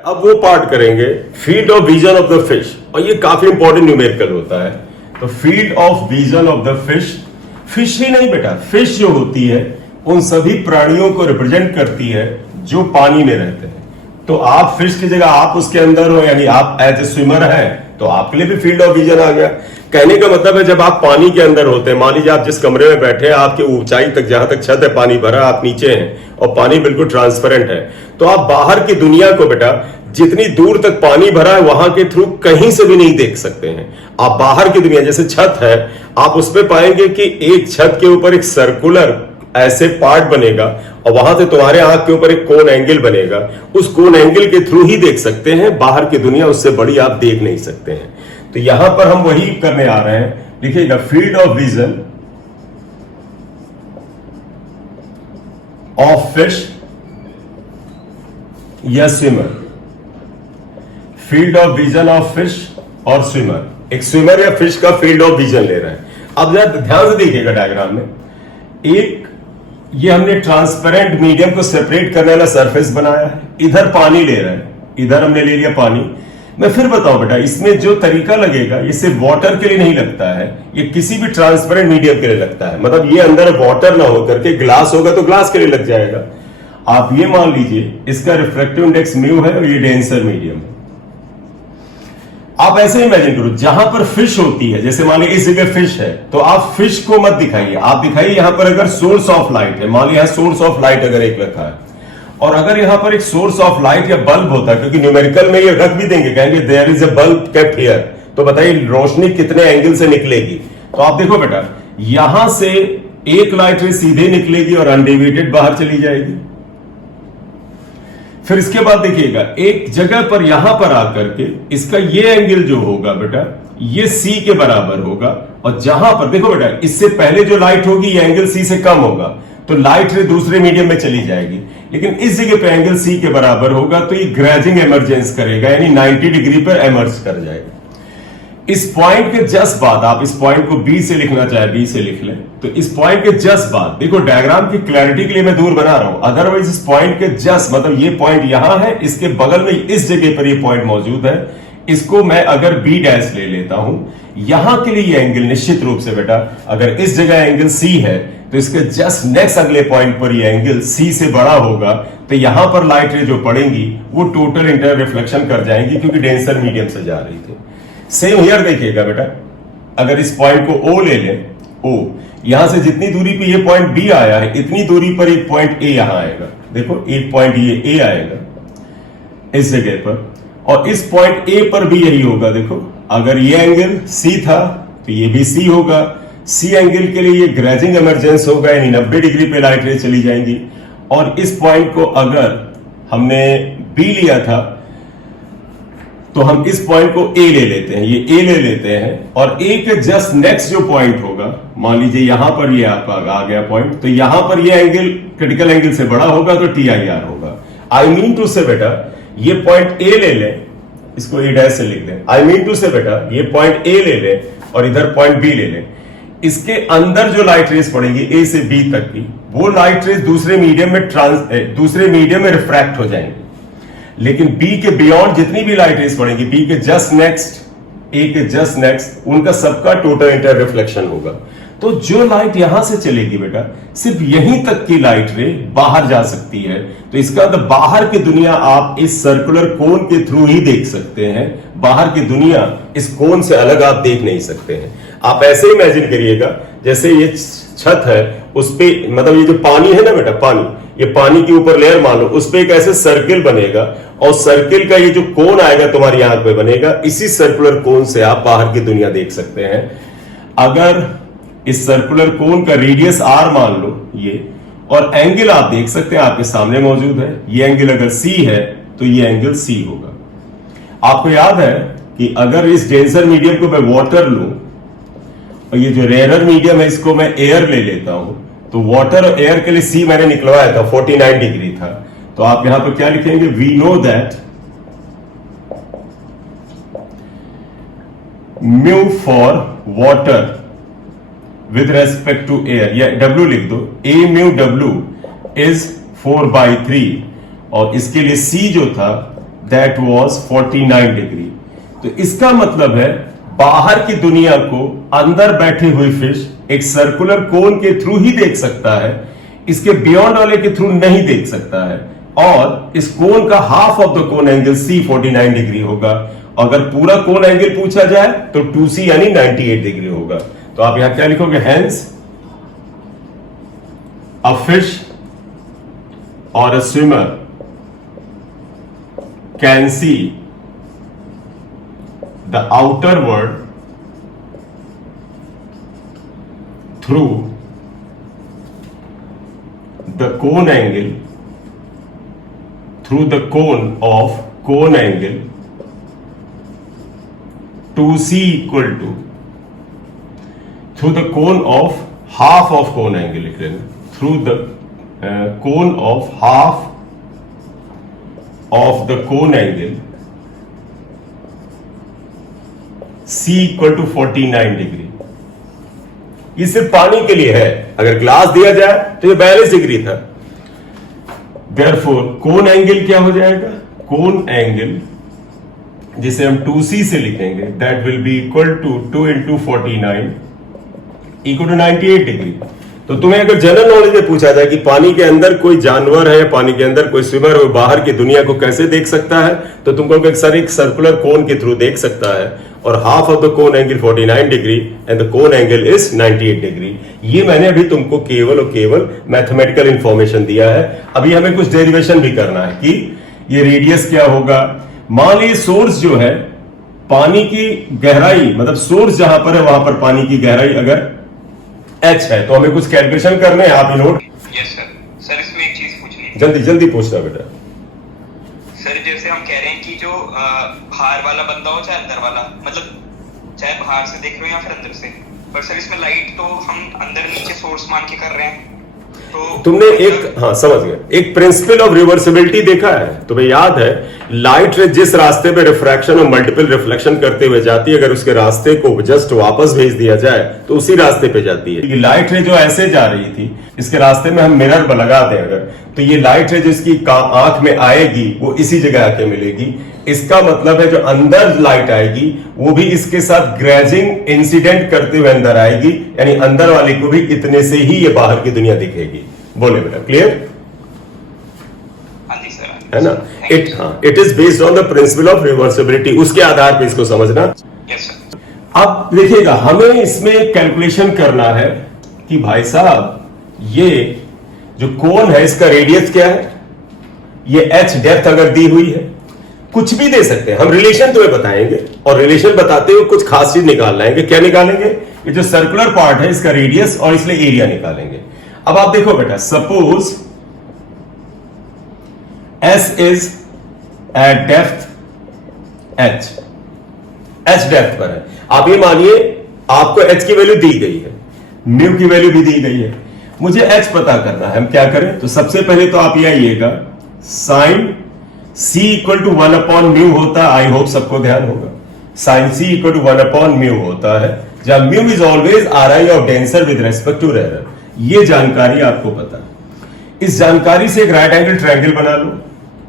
अब वो पार्ट करेंगे field of vision of the fish, और ये काफी इंपॉर्टेंट न्यूमेरिकल होता है। तो field of vision of the fish, fish ही नहीं बेटा, फिश जो होती है उन सभी प्राणियों को रिप्रेजेंट करती है जो पानी में रहते हैं। तो आप फिश की जगह आप उसके अंदर हो, यानी आप एज ए स्विमर हैं, तो आपके लिए भी फील्ड ऑफ विजन आ गया। कहने का मतलब है जब आप पानी के अंदर होते हैं, मान लीजिए आप जिस कमरे में बैठे हैं, आपके ऊंचाई तक जहां तक छत है पानी भरा, आप नीचे हैं और पानी बिल्कुल ट्रांसपेरेंट है, तो आप बाहर की दुनिया को बेटा जितनी दूर तक पानी भरा है वहां के थ्रू कहीं से भी नहीं देख सकते हैं। आप बाहर की दुनिया, जैसे छत है, आप उसमें पाएंगे कि एक छत के ऊपर एक सर्कुलर ऐसे पार्ट बनेगा और वहां से तुम्हारे आंख के ऊपर एक कोन एंगल बनेगा। उस कोन एंगल के थ्रू ही देख सकते हैं, बाहर की दुनिया उससे बड़ी आप देख नहीं सकते हैं। तो यहां पर हम वही करने आ रहे हैं। लिखिएगा field of vision of fish या swimmer, field of vision of fish और स्विमर, एक स्विमर या फिश का फील्ड ऑफ विजन ले रहे हैं। अब जरा ध्यान से देखिएगा डायग्राम में, एक ये हमने ट्रांसपेरेंट मीडियम को सेपरेट करने वाला सरफेस बनाया है, इधर पानी ले रहे हैं, इधर हमने ले लिया पानी। मैं फिर बताऊं बेटा, इसमें जो तरीका लगेगा ये सिर्फ वाटर के लिए नहीं लगता है, ये किसी भी ट्रांसपेरेंट मीडियम के लिए लगता है। मतलब ये अंदर वाटर ना होकर के ग्लास होगा तो ग्लास के लिए लग जाएगा। आप ये मान लीजिए इसका रिफ्रैक्टिव इंडेक्स म्यू है और ये डेंसर मीडियम है। आप ऐसे इमेजिन करो, जहां पर फिश होती है, जैसे मान लीजिए इस जगह फिश है, तो आप फिश को मत दिखाइए, आप दिखाइए यहां पर अगर सोर्स ऑफ लाइट है, मान लीजिए सोर्स ऑफ लाइट अगर एक रखा है, और अगर यहां पर एक सोर्स ऑफ लाइट या बल्ब होता है, क्योंकि न्यूमेरिकल में ये रख भी देंगे, कहेंगे there is a bulb kept here, तो बताइए रोशनी कितने एंगल से निकलेगी। तो आप देखो बेटा, यहां से एक लाइट रे सीधे निकलेगी और अनडिवाइडेड बाहर चली जाएगी। फिर इसके बाद देखिएगा एक जगह पर यहां पर आकर के इसका ये एंगल जो होगा बेटा, ये सी के बराबर होगा, और जहां पर देखो बेटा इससे पहले जो लाइट होगी ये एंगल सी से कम होगा, तो लाइट रे दूसरे मीडियम में चली जाएगी। लेकिन इस जगह पे एंगल सी के बराबर होगा तो ये ग्रेजिंग इमरजेंस करेगा, यानी 90 डिग्री पर इमर्ज कर जाएगा। इस पॉइंट के जस्ट बाद, आप इस पॉइंट को बी से लिखना चाहे बी से लिख लें, तो इस पॉइंट के जस्ट बाद देखो, डायग्राम की क्लैरिटी के लिए मैं दूर बना रहा हूं, अदरवाइज इस पॉइंट के जस्ट मतलब ये पॉइंट यहां है, इसके बगल में इस जगह पर ये पॉइंट मौजूद है, इसको मैं अगर बी डैश ले लेता हूं, यहां के लिए ये एंगल निश्चित रूप से बेटा, अगर इस जगह एंगल सी है तो इसके जस्ट नेक्स्ट अगले पॉइंट पर ये एंगल सी से बड़ा होगा, तो यहां पर लाइट रे जो पड़ेंगी वो टोटल इंटर रिफ्लेक्शन कर जाएंगी, क्योंकि डेंसर मीडियम से जा रही थी। सेम हियर देखिएगा बेटा, अगर इस पॉइंट को ओ ले लें, ओ यहां से जितनी दूरी पे ये पॉइंट बी आया है, इतनी दूरी पर एक पॉइंट ए यहां आएगा। देखो एक पॉइंट ये ए आएगा इस जगह पर, और इस पॉइंट ए पर भी यही होगा। देखो अगर ये एंगल सी था तो ये भी सी होगा, सी एंगल के लिए ये ग्रेजिंग इमरजेंस होगा, यानी 90 डिग्री पे लाइट रे चली जाएंगी। और इस पॉइंट को अगर हमने बी लिया था तो हम इस पॉइंट को ए ले लेते हैं, ये ए ले लेते हैं, और ए के जस्ट नेक्स्ट जो पॉइंट होगा, मान लीजिए यहां पर ये आपका आ गया पॉइंट, तो यहां पर ये एंगल क्रिटिकल एंगल से बड़ा होगा तो TIR होगा। आई मीन टू से बेटा ये पॉइंट ए ले लें, इसको ए डैश से लिख दें, आई मीन टू से बेटा ये पॉइंट ए ले लें और इधर पॉइंट बी ले लें, इसके अंदर जो लाइट रेस पड़ेंगी ए से बी तक की, वो लाइट रेस दूसरे मीडियम में रिफ्रैक्ट हो जाएंगे। लेकिन बी के बियॉन्ड जितनी भी लाइट रेस पड़ेंगी, बी के जस्ट नेक्स्ट, ए के जस्ट नेक्स्ट, उनका सबका टोटल इंटर रिफ्लेक्शन होगा। तो जो लाइट यहां से चलेगी बेटा, सिर्फ यहीं तक की लाइट रे बाहर जा सकती है। तो इसका मतलब बाहर की दुनिया आप इस सर्कुलर कोन के थ्रू ही देख सकते हैं, बाहर की दुनिया इस कोन से अलग आप देख नहीं सकते हैं। आप ऐसे इमेजिन करिएगा जैसे ये छत है, उस पे मतलब ये जो पानी है ना बेटा, पानी, ये पानी के ऊपर लेयर मान लो, उस पे एक ऐसे सर्किल बनेगा, और सर्किल का ये जो कोन आएगा तुम्हारी आंख पे बनेगा, इसी सर्कुलर कोन से आप बाहर की दुनिया देख सकते हैं। अगर इस सर्कुलर कोन का रेडियस r मान लो ये, और एंगल आप देख सकते हैं आपके सामने मौजूद है, ये एंगल अगर c है तो ये एंगल c होगा। आपको याद है कि अगर इस डेंसर मीडियम को मैं वाटर लूं और ये जो रेयरर मीडियम है इसको मैं एयर ले लेता हूं, तो वाटर और एयर के लिए सी मैंने निकलवाया था, 49 डिग्री था। तो आप यहां पर क्या लिखेंगे, we know that mu for water with respect to air, या W लिख दो, ए म्यू W इज 4/3, और इसके लिए C जो था दैट वाज 49 डिग्री। तो इसका मतलब है बाहर की दुनिया को अंदर बैठी हुई फिश एक सर्कुलर कोन के थ्रू ही देख सकता है, इसके बियॉन्ड वाले के थ्रू नहीं देख सकता है। और इस कोन का half of the cone angle C 49 degree होगा। अगर पूरा कोन एंगल पूछा जाए तो 2C यानी 98 डिग्री होगा। तो आप यहां क्या लिखोगे, हेंस अ फिश और अ swimmer can see the outer world through the cone angle, through the cone of cone angle 2C equal to, through the cone of half of cone angle, through the cone of half of the cone angle C equal to 49 degree. ये सिर्फ पानी के लिए है, अगर glass दिया जाए तो ये 42 डिग्री था। देयरफॉर कोन एंगल क्या हो जाएगा, कोन एंगल जिसे हम 2C से लिखेंगे that will be equal to 2 into 49 equal to 98 degree. तो तुम्हें अगर जनरल नॉलेज में पूछा जाए कि पानी के अंदर कोई जानवर है, पानी के अंदर कोई स्विमर है, बाहर की दुनिया को कैसे देख सकता है, तो तुमको एक सर्कुलर कोन के थ्रू देख सकता है और half of the cone angle 49 degree and the cone angle is 98 degree. ये मैंने अभी तुमको केवल और केवल मैथमेटिकल इंफॉर्मेशन दिया है। अभी हमें कुछ डेरिवेशन भी करना है कि ये रेडियस क्या होगा। मान लीजिए सोर्स जो है पानी की गहराई, मतलब सोर्स जहां पर है वहां पर पानी की गहराई अगर h है, तो हमें कुछ कैलकुलेशन करने हैं। आप नोट। Yes sir. सर इसमें एक चीज पूछनी है। जल्दी जल्दी पूछना बेटा। सर जैसे हम कह रहे हैं कि जो बाहर वाला बंदा हो चाहे अंदर वाला, मतलब चाहे बाहर से देख रहे हो या फिर अंदर से, पर सर इसमें लाइट तो हम अंदर नीचे सोर्स मान के कर रहे हैं, तो तुमने एक, हाँ समझ गए, एक प्रिंसिपल ऑफ रिवर्सिबिलिटी देखा है, तुम्हें याद है लाइट जिस रास्ते पे रिफ्रैक्शन और मल्टीपल रिफ्लेक्शन करते हुए जाती है, अगर उसके रास्ते को जस्ट वापस भेज दिया जाए तो उसी रास्ते पे जाती है। ये लाइट रे जो ऐसे जा रही थी, इसके रास्ते में हम मिरर लगा दें अगर, तो ये लाइट रे जिसकी आंख में आएगी वो इसी जगह आके मिलेगी। इसका मतलब है जो अंदर लाइट आएगी वो भी इसके साथ ग्रेजिंग इंसिडेंट करते हुए अंदर आएगी, यानी अंदर वाले को भी इतने से ही ये बाहर की दुनिया दिखेगी। बोले बेटा, क्लियर है ना? It is based on the principle of reversibility, उसके आधार पर इसको समझना। अब देखिएगा हमें इसमें कैलकुलेशन करना है कि भाई साहब ये जो कोन है इसका रेडियस क्या है, ये h डेप्थ अगर दी हुई है, कुछ भी दे सकते हैं हम, रिलेशन तुम्हें बताएंगे और रिलेशन बताते हुए कुछ खास चीज निकाल लाएंगे। क्या निकालेंगे, ये जो सर्कुलर पार्ट है इसका रेडियस और इसलिए एरिया निकालेंगे। अब आप देखो बेटा, suppose S is eight depth h depth पर है। आप ये मानिए आपको h की वैल्यू दी गई है, म्यू की वैल्यू भी दी गई है, मुझे h पता करना है। हम क्या करें, तो सबसे पहले तो आप ये आइएगा sine c equal to 1 upon mu होता है, आई होप सबको ध्यान होगा, sine c equal to 1 upon mu होता है, जब mu is always RI of denser with respect to rare. ये जानकारी आपको पता है। इस जानकारी से एक राइट एंगल ट्रायंगल बना लो।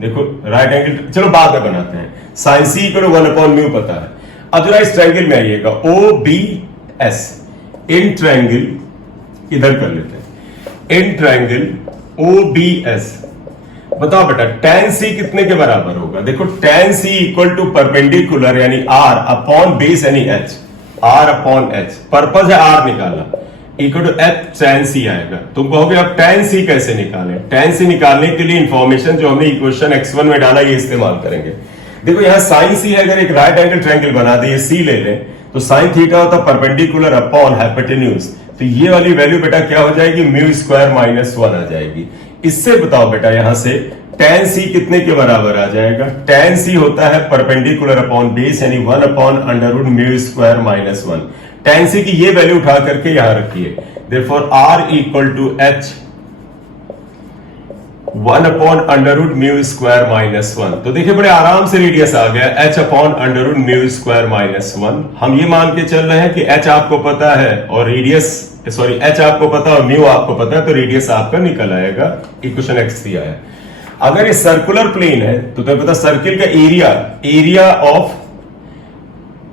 देखो राइट एंगल, चलो बाद में बनाते हैं। Sine c equal to 1 upon mu पता है। अब जरा इस ट्रायंगल में आइएगा, OBS, इन ट्रायंगल इधर कर लेते हैं, इन ट्रायंगल OBS। बताओ बेटा tan c कितने के बराबर होगा? देखो tan c equal to perpendicular यानी r अपॉन बेस यानी h, r upon h, purpose है r निकालना, equal to h tan c आएगा। तुम कहोगे अब tan c कैसे निकालें? tan c निकालने के लिए इंफॉर्मेशन जो हमने इक्वेशन x1 में डाला ये इस्तेमाल करेंगे। देखो यहाँ साइन c है, अगर एक राइट एंगल ट्रायंगल बना दे, c ले लें, तो साइन थीटा होता परपेंडिकुलर अपॉन हाइपोटेन्यूज, तो ये वाली वैल्यू बेटा क्या हो जाएगी, म्यू स्क्वायर माइनस 1 आ जाएगी। इससे बताओ बेटा यहां से tan c कितने के बराबर आ जाएगा? tan c होता है परपेंडिकुलर अपॉन बेस यानी 1 upon under root mu square minus 1। tan c की ये वैल्यू उठा करके यहां रखिए, therefore r equal to h 1 upon under root mu square minus 1। तो देखिए बड़े आराम से रेडियस आ गया, h upon under root mu square minus 1। हम ये मान के चल रहे हैं कि h आपको पता है और रेडियस, सॉरी h आपको पता और म्यू आपको पता है, तो रेडियस आपका निकल आएगा। इक्वेशन x3 आया। अगर ये सर्कुलर प्लेन है तो तुम्हें पता सर्किल का एरिया ऑफ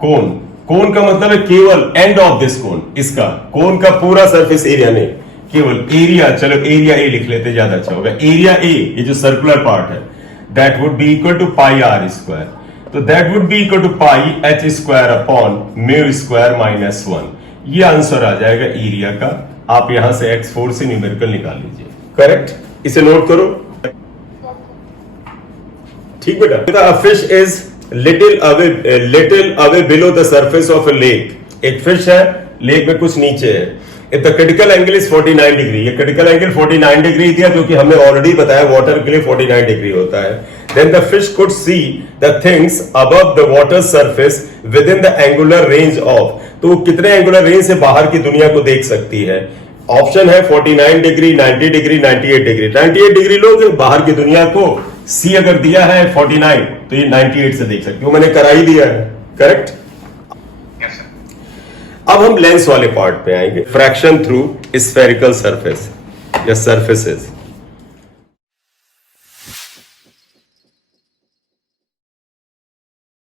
कोन, कोन का मतलब है केवल एंड ऑफ दिस कोन, इसका कोन का पूरा सरफेस एरिया नहीं, केवल एरिया। चलो एरिया ए लिख लेते, ज्यादा अच्छा होगा। एरिया ए, ये जो सर्कुलर पार्ट है, that would be equal to pi r square, तो that would be equal to pi h square upon mu square minus 1। ये आंसर आ जाएगा एरिया का। आप यहां से x4 से न्यूमेरिकल निकाल लीजिए। करेक्ट, इसे नोट करो। ठीक बेटा। A fish is little away below the surface of a lake. एक फिश है, लेक में कुछ नीचे है। If the critical angle is 49 degree, ये critical angle 49 डिग्री दिया, जो कि हमने ऑलरेडी बताया वाटर के लिए 49 डिग्री होता है। Then the fish could see the things above the water surface within the angular range of, तो वो कितने एंगुलर रेंज से बाहर की दुनिया को देख सकती है? ऑप्शन है 49 डिग्री, 90 डिग्री, 98 डिग्री। 98 डिग्री लोग बाहर की दुनिया को, सी अगर दिया है 49 तो ये 98 से देख सकते हो, मैंने करा ही दिया है। करेक्ट। Yes sir. अब हम लेंस वाले पार्ट पे आएंगे। फ्रैक्शन थ्रू स्फेरिकल सरफेस या सरफेसेस।